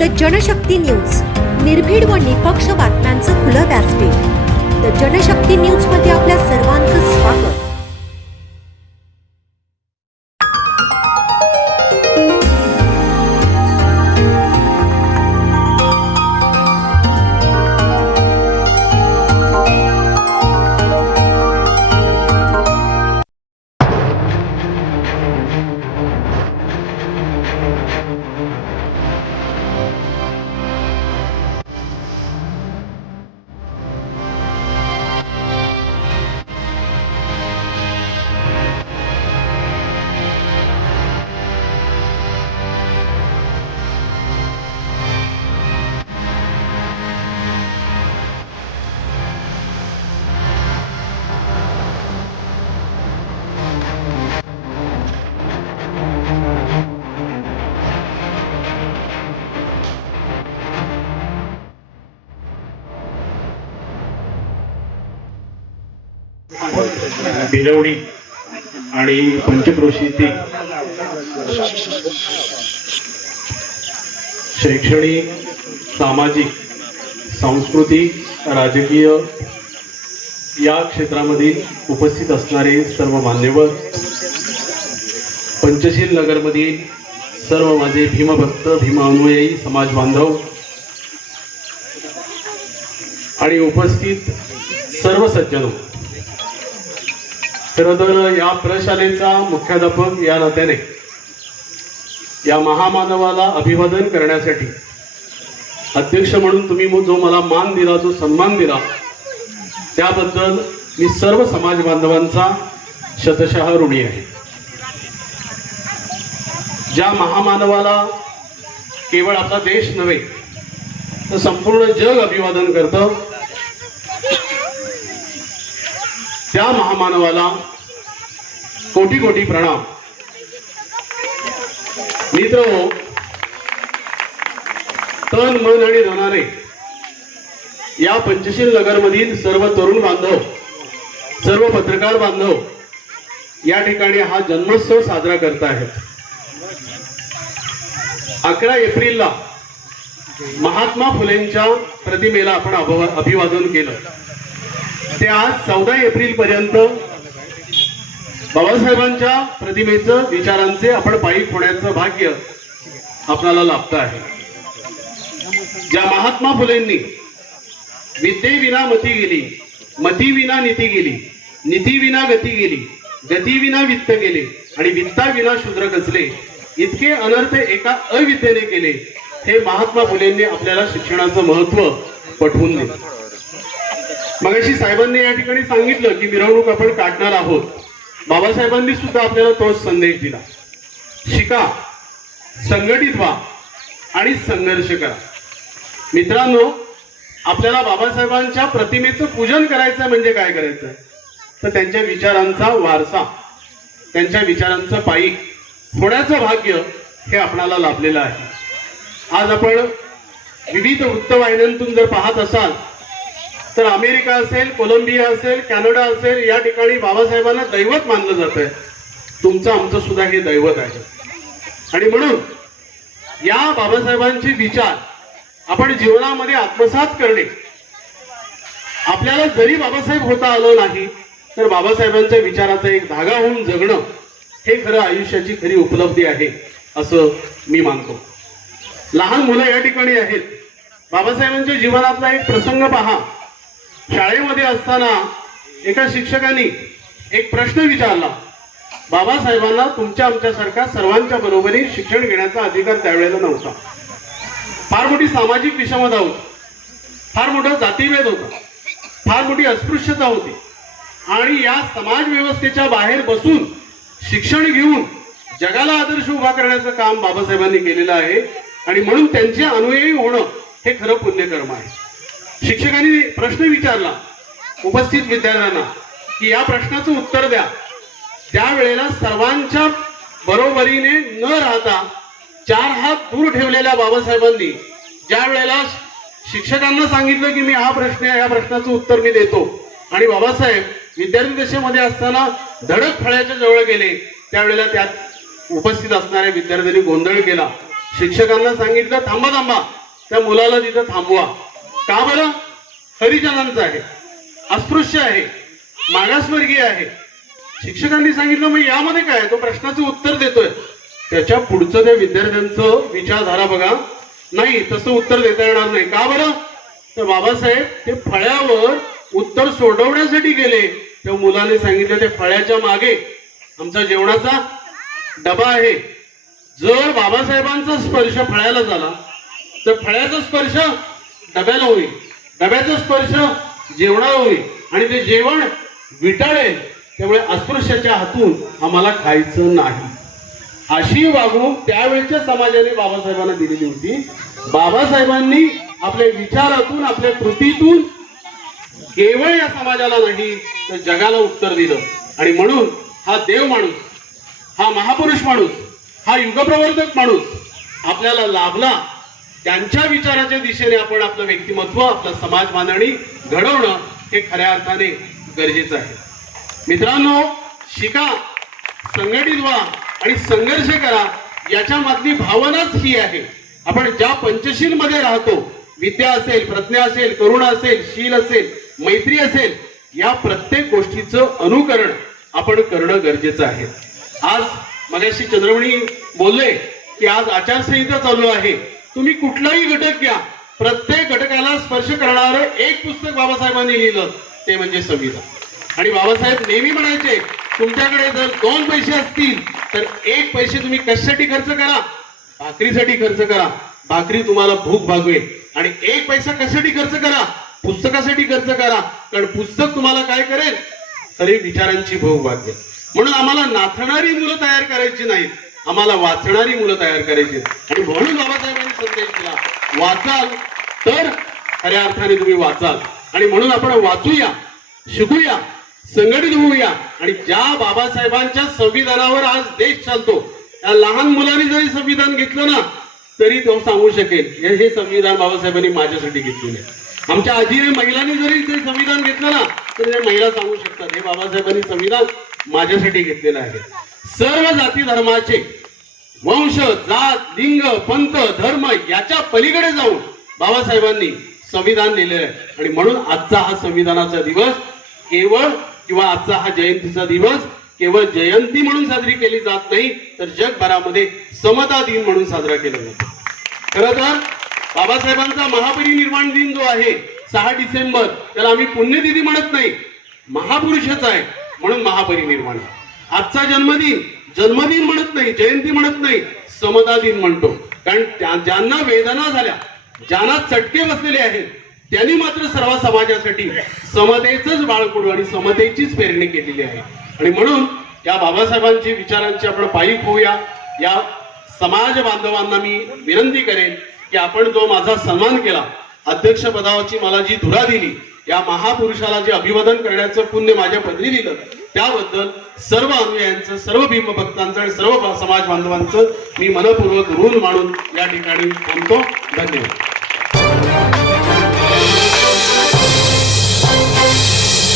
The Janshakti news, निर्भीड व निपक्ष बातम्यांचं खुलं व्यासपीठ. द जनशक्ती न्यूज मध्ये आपल्या सर्वांचं स्वागत. बिलवडी आणि पंचक्रोशीतील शैक्षणिक, सामाजिक, सांस्कृतिक, राजकीय या क्षेत्रामधील उपस्थित असणारे सर्व मान्यवर, पंचशील नगरमधील सर्व माझे भीमभक्त, भीमानुयायी समाज बांधव आणि उपस्थित सर्व सज्जन. खरं तर या प्रशालेचा मुख्याध्यापक या नात्याने या महामानवाला अभिवादन करण्यासाठी अध्यक्ष म्हणून तुम्ही जो मला मान दिला, जो सन्मान दिला, त्याबद्दल मी सर्व समाज बांधवांचा शतशः ऋणी आहे. ज्या महामानवाला केवळ आपला देश नव्हे तर संपूर्ण जग अभिवादन करतं, त्या महामानवाला कोटी कोटी प्रणाम. मित्रहो, तन मन आणि धनाने या पंचशील नगरमधील सर्व तरुण बांधव, सर्व पत्रकार बांधव या ठिकाणी हा जन्मोत्सव साजरा करत आहेत. 11 एप्रिलला महात्मा फुलेंच्या प्रतिमेला आपण अभिवादन केलं. ते आज 14 एप्रिल पर्यंत बाबासाहेबांच्या प्रतिमेचं, विचारांचे आपण पायी होण्याचं भाग्य आपल्याला लाभतं आहे. ज्या महात्मा फुलेंनी विद्येविना मती गेली, मतीविना नीती गेली, नीतीविना गती गेली, गतीविना वित्त गेले आणि वित्ताविना शूद्र कचले, इतके अनर्थ एका अविद्येने केले. हे महात्मा फुलेंनी आपल्याला शिक्षणाचं महत्व पटवून दिलं. मगाशी साहेबांनी या ठिकाणी सांगितलं की मिरवणूक आपण काढणार आहोत. बाबासाहेबांनी सुद्धा आपल्याला तोच संदेश दिला. शिका, संघटित व्हा आणि संघर्ष करा. मित्रांनो, आपल्याला बाबासाहेबांच्या प्रतिमेचं पूजन करायचं म्हणजे काय करायचं तर त्यांच्या विचारांचा वारसा, त्यांच्या विचारांचं पायी होण्याचं भाग्य हे आपल्याला लाभलेलं आहे. आज आपण विविध वृत्तवाहिन्यांतून जर पाहत असाल तर अमेरिका असेल, कोलंबिया असेल, कॅनडा असेल, या ठिकाणी बाबासाहेबांना दैवत मानलं जात आहे. तुमचं आमचं सुद्धा हे दैवत आहे. आणि म्हणून या बाबासाहेबांचे विचार आपण जीवनामध्ये आत्मसात करणे, आपल्याला जरी बाबासाहेब होता आलं नाही तर बाबासाहेबांच्या विचाराचा एक धागा होऊन जगणं हे खरं आयुष्याची खरी उपलब्धी आहे असं मी मानतो. लहान मुलं या ठिकाणी आहेत. बाबासाहेबांच्या जीवनातला एक प्रसंग पहा. शाळेमध्ये असताना एका शिक्षकाने एक प्रश्न विचारला. बाबासाहेबांना तुमच्या आमच्यासारख्या सर्वांच्या बरोबरी शिक्षण घेण्याचा अधिकार त्यावेळेला नव्हता. फार मोठी सामाजिक विषमता होती, फार मोठा जातीभेद होता, फार मोठी अस्पृश्यता होती. आणि या समाज व्यवस्थेच्या बाहेर बसून शिक्षण घेऊन जगाला आदर्श उभा करण्याचं काम बाबासाहेबांनी केलेलं आहे. आणि म्हणून त्यांचे अनुयायी होणं हे खरं पुण्यकर्म आहे. शिक्षकांनी प्रश्न विचारला उपस्थित विद्यार्थ्यांना की या प्रश्नाचं उत्तर द्या. त्यावेळेला सर्वांच्या बरोबरीने न राहता 4 हात दूर ठेवलेल्या बाबासाहेबांनी ज्या वेळेला शिक्षकांना सांगितलं की मी हा प्रश्न आहे, या प्रश्नाचं उत्तर मी देतो, आणि बाबासाहेब विद्यार्थी दशेमध्ये असताना धडक फळ्याच्या जवळ गेले, त्यावेळेला त्यात उपस्थित असणाऱ्या विद्यार्थ्यांनी गोंधळ केला शिक्षकांना सांगितलं थांबा थांबा, त्या मुलाला तिथं थांबवा. का बरं? हरिजनांचं आहे, अस्पृश्य आहे, मागासवर्गीय आहे. शिक्षकांनी सांगितलं मग यामध्ये काय? तो प्रश्नाचं उत्तर देतोय. त्याच्या पुढचं त्या विद्यार्थ्यांचं विचारधारा बघा, नाही तसं उत्तर देता येणार नाही. का बरं? तर बाबासाहेब ते फळ्यावर उत्तर सोडवण्यासाठी गेले. त्या मुलाने सांगितलं त्या फळ्याच्या मागे आमचा जेवणाचा डबा आहे. जर बाबासाहेबांचा स्पर्श फळ्याला झाला तर फळ्याचा स्पर्श डब्याला होईल, डब्याचा स्पर्श जेवणाला होईल आणि ते जेवण विटाळेल. त्यामुळे अस्पृश्याच्या हातून आम्हाला खायचं नाही. अशी वागणूक त्यावेळच्या समाजाने बाबासाहेबांना दिलेली होती. बाबासाहेबांनी आपल्या विचारातून, आपल्या कृतीतून केवळ या समाजाला नाही तर जगाला उत्तर दिलं. आणि म्हणून हा देव माणूस, हा महापुरुष माणूस, हा युगप्रवर्तक माणूस आपल्याला लाभला. त्यांच्या विचाराच्या दिशेने आपण आपलं व्यक्तिमत्व, आपलं समाज बांधणी घडवणं हे खऱ्या अर्थाने गरजेचं आहे. मित्रांनो, शिका, संघटित व्हा आणि संघर्ष करा. याच्या मागली भावनाच ही आहे. आपण ज्या पंचशील मध्ये राहतो, विद्या असेल, प्रज्ञा असेल, करुणा असेल, शील असेल, मैत्री असेल, या प्रत्येक गोष्टीचं अनुकरण आपण करणं गरजेचं आहे. आज मगाशी चंद्रमणी बोलले की आज आचारसंहिता चालू आहे. तुम्ही कुठलाही घटक घ्या, प्रत्येक घटकाला स्पर्श करणारं एक पुस्तक बाबासाहेबांनी लिहिलं, ते म्हणजे संविधान. आणि बाबासाहेब नेहमी म्हणायचे, तुमच्याकडे जर 2 पैसे असतील तर 1 पैसे तुम्ही कशासाठी खर्च करा? भाकरीसाठी खर्च करा. भाकरी तुम्हाला भूक भागवेल. आणि 1 पैसा कशासाठी खर्च करा? पुस्तकासाठी खर्च करा. कारण पुस्तक तुम्हाला काय करेल? खरी विचारांची भूक भागवेल. म्हणून आम्हाला नाचणारी मुलं तयार करायची नाहीत, आम्हाला वाचणारी मुलं तयार करायची. आणि म्हणून बाबासाहेबांनी संदेश दिला, वाचाल तर खऱ्या अर्थाने तुम्ही वाचाल. आणि म्हणून आपण वाचूया, शिकूया, संघटित होऊया. आणि ज्या बाबासाहेबांच्या संविधानावर आज देश चालतो, त्या लहान मुलांनी जरी संविधान घेतलं ना तरी तो सांगू शकेल, हे संविधान बाबासाहेबांनी माझ्यासाठी घेतलेलं आहे. आमच्या आजीने, महिलांनी जरी ते संविधान घेतलं ना तरी त्या महिला सांगू शकतात, हे बाबासाहेबांनी संविधान माझ्यासाठी घेतलेलं आहे. सर्व जाती धर्माचे, वंश, जात, लिंग, पंथ, धर्म याच्या पलीकडे जाऊन बाबासाहेबांनी संविधान लिहिलेलं आहे. आणि म्हणून आजचा हा संविधानाचा दिवस केवळ, किंवा आजचा हा जयंतीचा दिवस केवळ जयंती म्हणून साजरी केली जात नाही, तर जगभरामध्ये समता दिन म्हणून साजरा केला जातो. खरं तर बाबासाहेबांचा महापरिनिर्वाण दिन जो आहे 6 डिसेंबर, त्याला आम्ही पुण्यतिथी म्हणत नाही, महापुरुषाचा आहे म्हणून महापरिनिर्वाण. आजचा जन्मदिन म्हणत नाही, जयंती म्हणत नाही, समता दिन म्हणतो. कारण ज्यांना वेदना झाल्या, ज्यांना चटके बसलेले आहेत, त्यांनी मात्र सर्व समाजासाठी समतेचंच बाळकडू आणि समतेचीच पेरणी केलेली आहे. आणि म्हणून या बाबासाहेबांची विचारांची आपण पायीक होऊया. या समाज बांधवांना मी विनंती करेन की आपण जो माझा सन्मान केला, अध्यक्ष पदाची मला जी धुरा दिली, या महापुरुषाला जे अभिवादन करण्याचं पुण्य माझ्या पदरी दिलं, त्याबद्दल सर्व अनुयायांचं, सर्व भीमभक्तांचं आणि सर्व समाज बांधवांचं मी मनपूर्वक ऋण मानून या ठिकाणी थांबतो. धन्यवाद.